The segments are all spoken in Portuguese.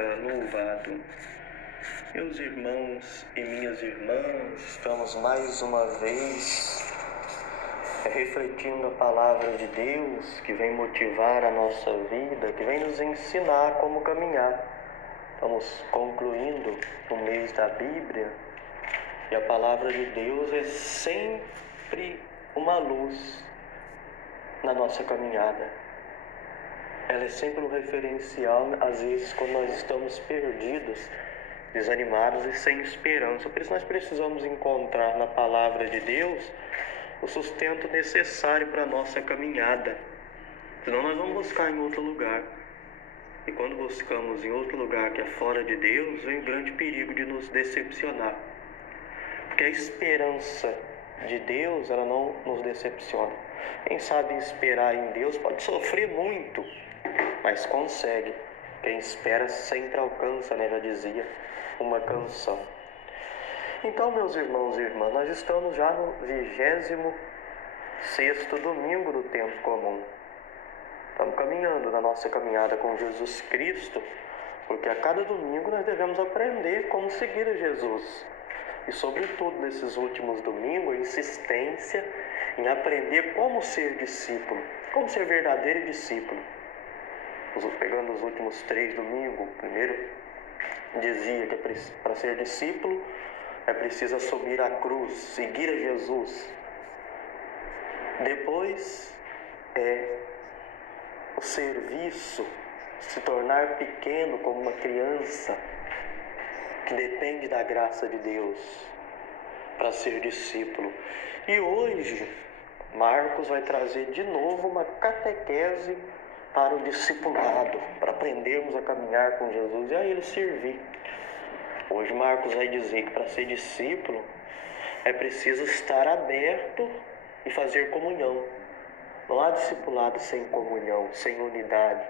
louvado. Meus irmãos e minhas irmãs, estamos mais uma vez refletindo a palavra de Deus que vem motivar a nossa vida, que vem nos ensinar como caminhar. Estamos concluindo o mês da Bíblia e a palavra de Deus é sempre uma luz na nossa caminhada. Ela é sempre um referencial, às vezes, quando nós estamos perdidos, desanimados e sem esperança. Por isso nós precisamos encontrar na palavra de Deus o sustento necessário para a nossa caminhada. Senão nós vamos buscar em outro lugar. E quando buscamos em outro lugar que é fora de Deus, vem o grande perigo de nos decepcionar. Porque a esperança de Deus, ela não nos decepciona. Quem sabe esperar em Deus pode sofrer muito, mas consegue. Quem espera sempre alcança, né? Já dizia uma canção. Então, meus irmãos e irmãs, nós estamos já no 26º domingo do tempo comum. Estamos caminhando na nossa caminhada com Jesus Cristo, porque a cada domingo nós devemos aprender como seguir a Jesus. E sobretudo nesses últimos domingos, a insistência em aprender como ser discípulo, como ser verdadeiro discípulo. Pegando os últimos 3 domingos, o primeiro dizia que para ser discípulo é preciso assumir a cruz, seguir a Jesus. Depois o serviço, se tornar pequeno como uma criança que depende da graça de Deus para ser discípulo. E hoje Marcos vai trazer de novo uma catequese para o discipulado, para aprendermos a caminhar com Jesus e a Ele servir. Hoje Marcos vai dizer que para ser discípulo é preciso estar aberto e fazer comunhão. Não há discipulado sem comunhão, sem unidade.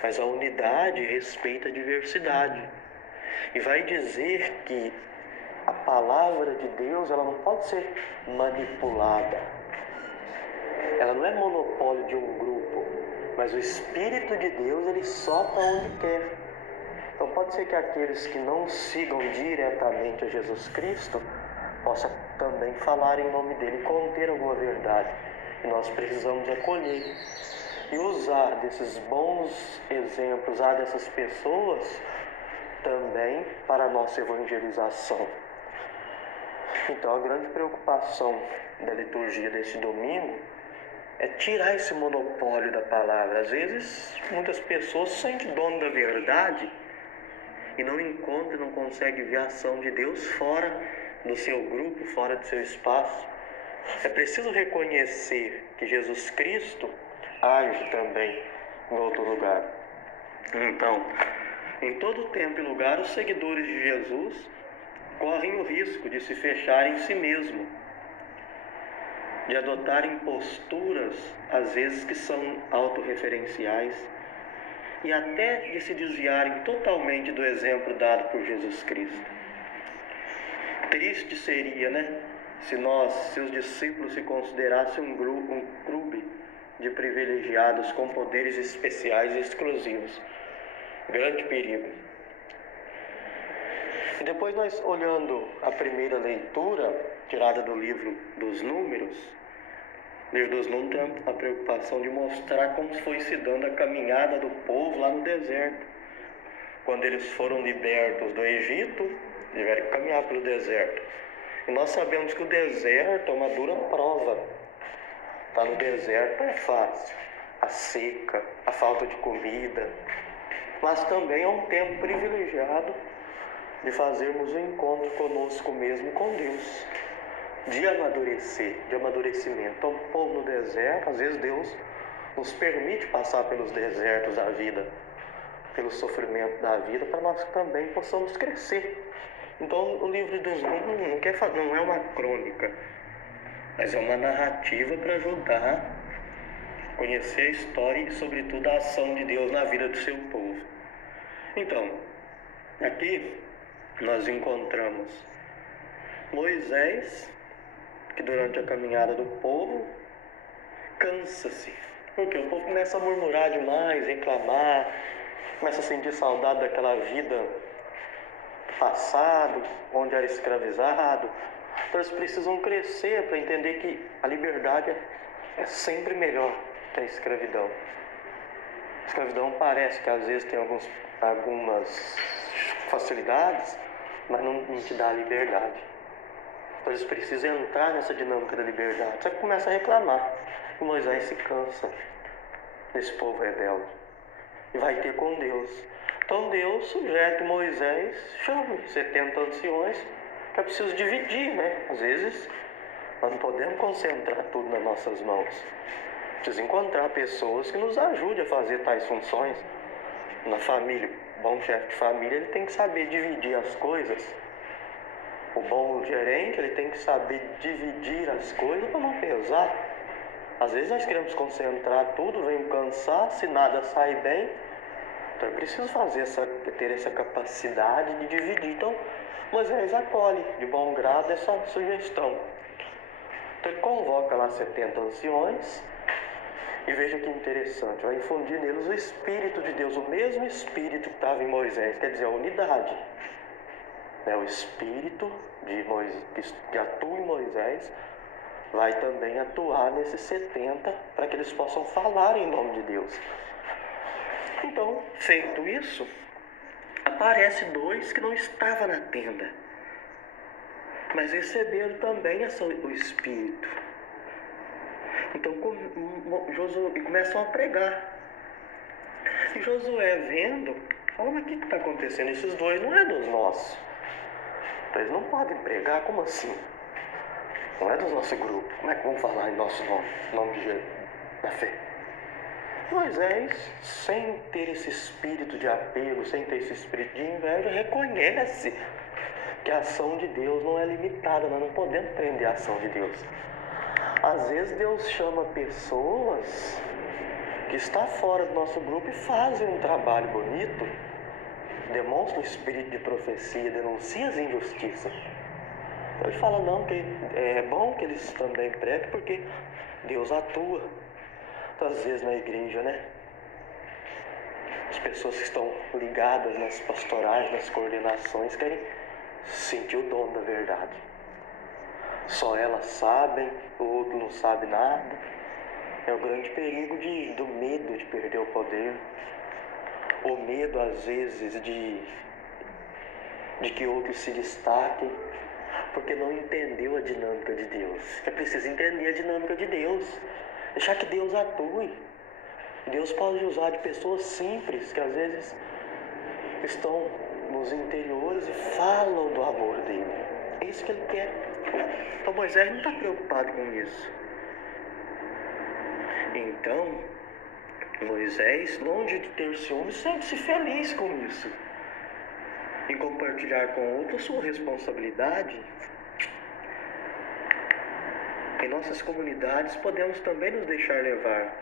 Mas a unidade respeita a diversidade. E vai dizer que a palavra de Deus, ela não pode ser manipulada. Ela não é monopólio de um grupo, mas o Espírito de Deus, ele sopra onde quer. Então pode ser que aqueles que não sigam diretamente a Jesus Cristo possam também falar em nome dele, conter alguma verdade. E nós precisamos acolher e usar desses bons exemplos, usar dessas pessoas também para a nossa evangelização. Então a grande preocupação da liturgia desse domingo é tirar esse monopólio da palavra. Às vezes muitas pessoas se sentem dono da verdade e não encontram, não conseguem ver a ação de Deus fora do seu grupo, fora do seu espaço. É preciso reconhecer que Jesus Cristo age também em outro lugar. Então, em todo tempo e lugar, os seguidores de Jesus correm o risco de se fecharem em si mesmo, de adotarem posturas, às vezes, que são autorreferenciais, e até de se desviarem totalmente do exemplo dado por Jesus Cristo. Triste seria, né? Se nós, seus discípulos, se considerassem um clube de privilegiados com poderes especiais e exclusivos. Grande perigo. E depois nós, olhando a primeira leitura, tirada do livro dos Números, o livro dos Números tem a preocupação de mostrar como foi se dando a caminhada do povo lá no deserto. Quando eles foram libertos do Egito, tiveram que caminhar pelo deserto. E nós sabemos que o deserto é uma dura prova. Estar no deserto não é fácil. A seca, a falta de comida. Mas também é um tempo privilegiado de fazermos um encontro conosco mesmo, com Deus. De amadurecer, de amadurecimento. Então, o povo no deserto, às vezes Deus nos permite passar pelos desertos da vida, pelo sofrimento da vida, para nós também possamos crescer. Então, o livro dos Números não é uma crônica, mas é uma narrativa para ajudar a conhecer a história e, sobretudo, a ação de Deus na vida do seu povo. Então, aqui nós encontramos Moisés, que durante a caminhada do povo cansa-se, porque o povo começa a murmurar demais, reclamar, começa a sentir saudade daquela vida passada, onde era escravizado. Então eles precisam crescer para entender que a liberdade é sempre melhor que a escravidão. A escravidão parece que às vezes tem algumas facilidades, mas não te dá a liberdade. Então eles precisam entrar nessa dinâmica da liberdade. Só que começa a reclamar. E Moisés se cansa desse povo rebelde. E vai ter com Deus. Então Deus sugere que Moisés chame 70 anciões, que é preciso dividir, né? Às vezes nós não podemos concentrar tudo nas nossas mãos. Precisa encontrar pessoas que nos ajudem a fazer tais funções. Na família, o bom chefe de família, ele tem que saber dividir as coisas. O bom gerente, ele tem que saber dividir as coisas para não pesar. Às vezes nós queremos concentrar tudo, vem um cansaço, se nada sai bem. Então é preciso ter essa capacidade de dividir. Então Moisés acolhe de bom grado essa sugestão. Então ele convoca lá 70 anciões. E veja que interessante, vai infundir neles o Espírito de Deus, o mesmo Espírito que estava em Moisés, quer dizer, a unidade. O Espírito de Moisés, que atua em Moisés, vai também atuar nesses 70 para que eles possam falar em nome de Deus. Então, feito isso, aparece 2 que não estavam na tenda, mas receberam também o Espírito. Então Josué começam a pregar. E Josué vendo, fala, mas o que está acontecendo? Esses 2 não é dos nossos. Então eles não podem pregar, como assim? Não é do nosso grupo. Como é que vão falar em nosso nome? Nome de Jesus, da fé. Moisés, sem ter esse espírito de apego, sem ter esse espírito de inveja, reconhece que a ação de Deus não é limitada. Nós não podemos prender a ação de Deus. Às vezes Deus chama pessoas que estão fora do nosso grupo e fazem um trabalho bonito, demonstram o espírito de profecia, denunciam as injustiças. Então ele fala, não, que é bom que eles também preguem, porque Deus atua. Então, às vezes na igreja, né? As pessoas que estão ligadas nas pastorais, nas coordenações, querem sentir o dom da verdade. Só elas sabem, o outro não sabe nada. É o grande perigo do medo de perder o poder. O medo, às vezes, de que outros se destaquem, porque não entendeu a dinâmica de Deus. É preciso entender a dinâmica de Deus. Deixar que Deus atue. Deus pode usar de pessoas simples, que às vezes estão nos interiores e falam do amor dele. É isso que ele quer. Então Moisés não está preocupado com isso. Então, Moisés, longe de ter ciúme, sente-se feliz com isso. Em compartilhar com outros sua responsabilidade. Em nossas comunidades podemos também nos deixar levar,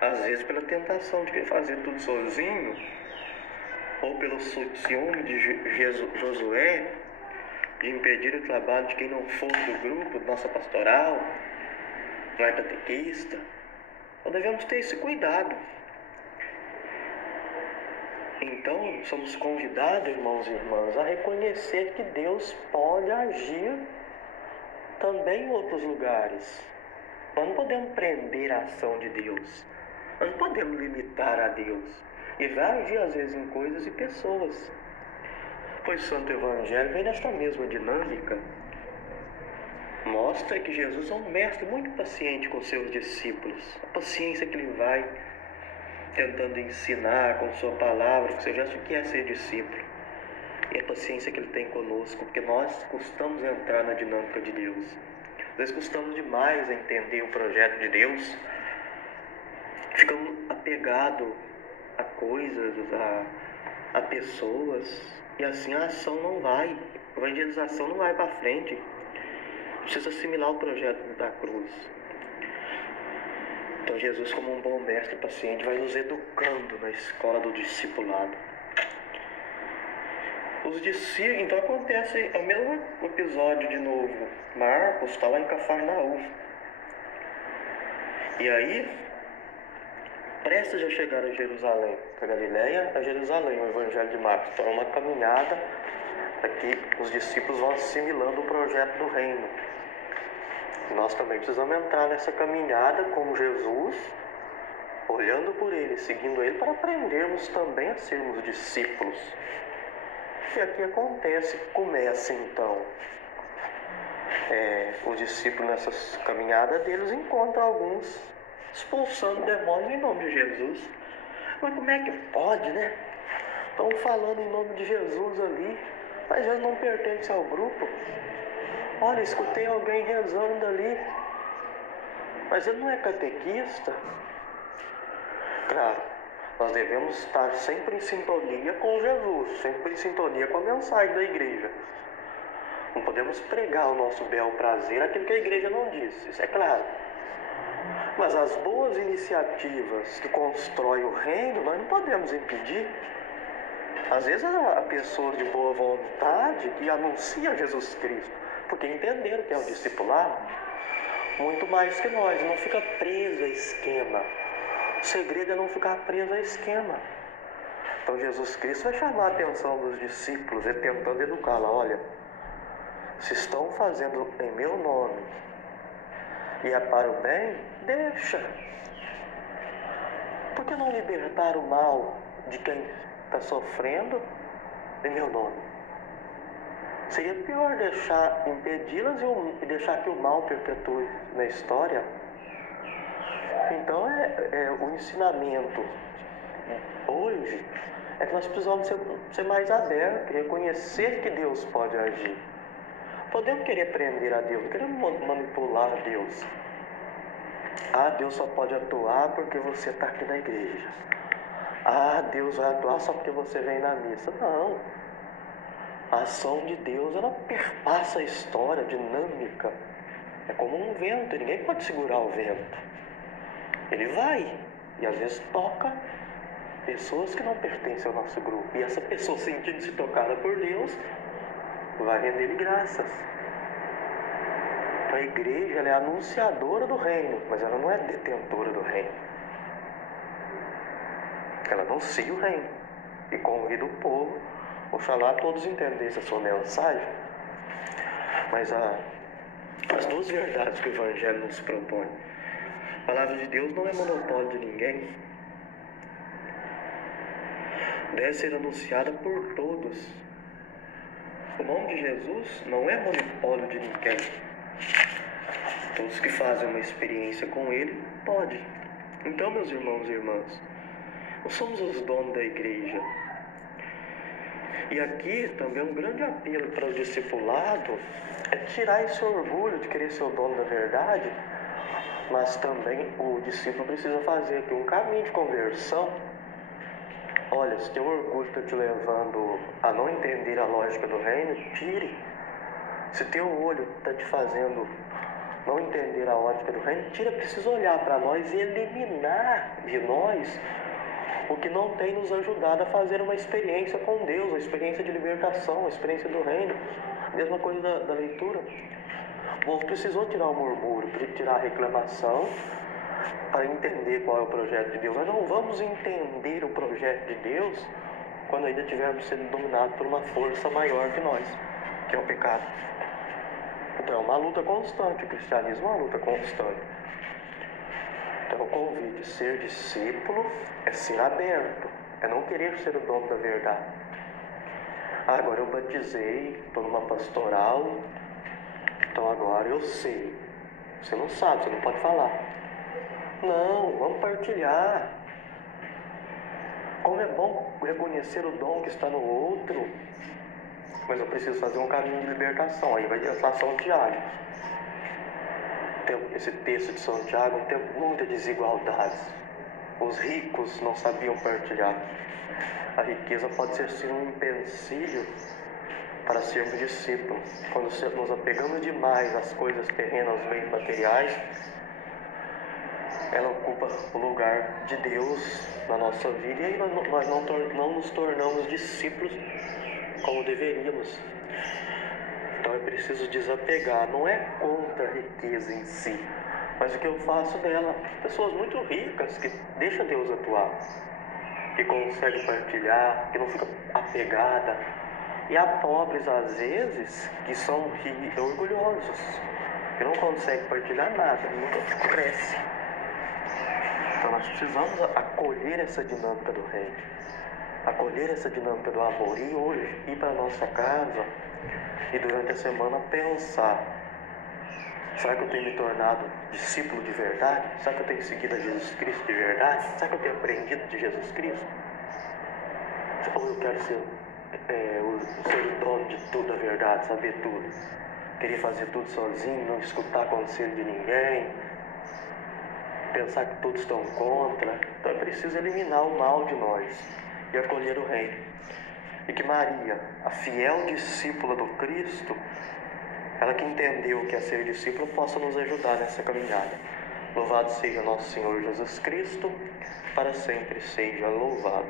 às vezes pela tentação de querer fazer tudo sozinho, ou pelo ciúme de Josué, de impedir o trabalho de quem não for do grupo, nossa pastoral, não é catequista. Então devemos ter esse cuidado. Então somos convidados, irmãos e irmãs, a reconhecer que Deus pode agir também em outros lugares. Nós não podemos prender a ação de Deus. Nós não podemos limitar a Deus. Ele vai agir às vezes em coisas e pessoas. Pois o Santo Evangelho vem nesta mesma dinâmica. Mostra que Jesus é um mestre muito paciente com seus discípulos. A paciência que ele vai tentando ensinar com sua palavra, com seu gesto, o que é ser discípulo. E a paciência que ele tem conosco, porque nós custamos entrar na dinâmica de Deus. Às vezes custamos demais a entender o projeto de Deus. Ficamos apegados a coisas, a pessoas. E assim a ação não vai. A evangelização não vai para frente. Precisa assimilar o projeto da cruz. Então Jesus, como um bom mestre paciente, vai nos educando na escola do discipulado. Os discípulos, então acontece o mesmo episódio de novo. Marcos está lá em Cafarnaum. E aí, prestes a chegar a Jerusalém, da Galileia a Jerusalém, o Evangelho de Marcos. Então é uma caminhada para que os discípulos vão assimilando o projeto do reino. Nós também precisamos entrar nessa caminhada com Jesus, olhando por Ele, seguindo Ele, para aprendermos também a sermos discípulos. E aqui começa então, os discípulos nessa caminhada deles encontram alguns expulsando demônios em nome de Jesus. Mas como é que pode, né? Estão falando em nome de Jesus ali, mas eles não pertencem ao grupo. Olha, escutei alguém rezando ali, mas ele não é catequista. Claro, nós devemos estar sempre em sintonia com Jesus, sempre em sintonia com a mensagem da igreja. Não podemos pregar o nosso bel prazer aquilo que a igreja não diz, isso é claro. Mas as boas iniciativas que constroem o reino, nós não podemos impedir. Às vezes há pessoas de boa vontade que anunciam Jesus Cristo, porque entenderam que é o discipulado, muito mais que nós, não fica preso a esquema. O segredo é não ficar preso a esquema. Então Jesus Cristo vai chamar a atenção dos discípulos, tentando educá-la. Olha, se estão fazendo em meu nome e é para o bem, deixa. Por que não libertar o mal de quem está sofrendo em meu nome? Seria pior impedi-las e deixar que o mal perpetue na história. Então o ensinamento hoje é que nós precisamos ser mais abertos, reconhecer que Deus pode agir. Podemos querer prender a Deus, não queremos manipular a Deus. Deus só pode atuar porque você está aqui na igreja. Deus vai atuar só porque você vem na missa. Não. A ação de Deus, ela perpassa a história, dinâmica. É como um vento, ninguém pode segurar o vento. Ele vai, e às vezes toca pessoas que não pertencem ao nosso grupo. E essa pessoa, sentindo-se tocada por Deus, vai render-lhe graças. Então a igreja, ela é anunciadora do reino, mas ela não é detentora do reino. Ela anuncia o reino e convida o povo. Oxalá todos entendessem a sua mensagem. Mas as duas verdades que o Evangelho nos propõe. A palavra de Deus não é monopólio de ninguém. Deve ser anunciada por todos. O nome de Jesus não é monopólio de ninguém. Todos que fazem uma experiência com Ele, pode. Então, meus irmãos e irmãs, nós somos os donos da igreja. E aqui também um grande apelo para o discipulado é tirar esse orgulho de querer ser o dono da verdade, mas também o discípulo precisa fazer aqui um caminho de conversão. Olha, se teu orgulho está te levando a não entender a lógica do reino, tire. Se teu olho está te fazendo não entender a ótica do reino, tira. Precisa olhar para nós e eliminar de nós o que não tem nos ajudado a fazer uma experiência com Deus, uma experiência de libertação, uma experiência do reino. Mesma coisa da leitura. O povo precisou tirar o murmúrio, tirar a reclamação, para entender qual é o projeto de Deus. Nós não vamos entender o projeto de Deus quando ainda estivermos sendo dominados por uma força maior que nós, que é o pecado. Então é uma luta constante, o cristianismo é uma luta constante. Então o convite, ser discípulo é ser aberto, é não querer ser o dono da verdade. Agora eu batizei, estou numa pastoral, então agora eu sei. Você não sabe, você não pode falar. Não, vamos partilhar. Como é bom reconhecer o dom que está no outro. Mas eu preciso fazer um caminho de libertação. Aí vai entrar São Tiago. Esse texto de São Tiago tem muita desigualdade. Os ricos não sabiam partilhar. A riqueza pode ser um empecilho para sermos discípulos. Quando nos apegamos demais às coisas terrenas, aos bens materiais, ela ocupa o lugar de Deus na nossa vida, e aí nós não nos tornamos discípulos como deveríamos. Então é preciso desapegar. Não é contra a riqueza em si, Mas o que eu faço dela? Pessoas muito ricas que deixam Deus atuar, que consegue partilhar, que não fica apegada. E há pobres, às vezes, que são orgulhosos, que não conseguem partilhar nada, nunca cresce. Então nós precisamos acolher essa dinâmica do reino, acolher essa dinâmica do amor e hoje ir para a nossa casa e durante a semana pensar: será que eu tenho me tornado discípulo de verdade? Será que eu tenho seguido a Jesus Cristo de verdade? Será que eu tenho aprendido de Jesus Cristo? Ou eu quero ser o dono de tudo, a verdade, saber tudo? Querer fazer tudo sozinho, não escutar conselho de ninguém, pensar que todos estão contra. Então é preciso eliminar o mal de nós e acolher o reino. E que Maria, a fiel discípula do Cristo, ela que entendeu o que é ser discípula, possa nos ajudar nessa caminhada. Louvado seja nosso Senhor Jesus Cristo, para sempre seja louvado.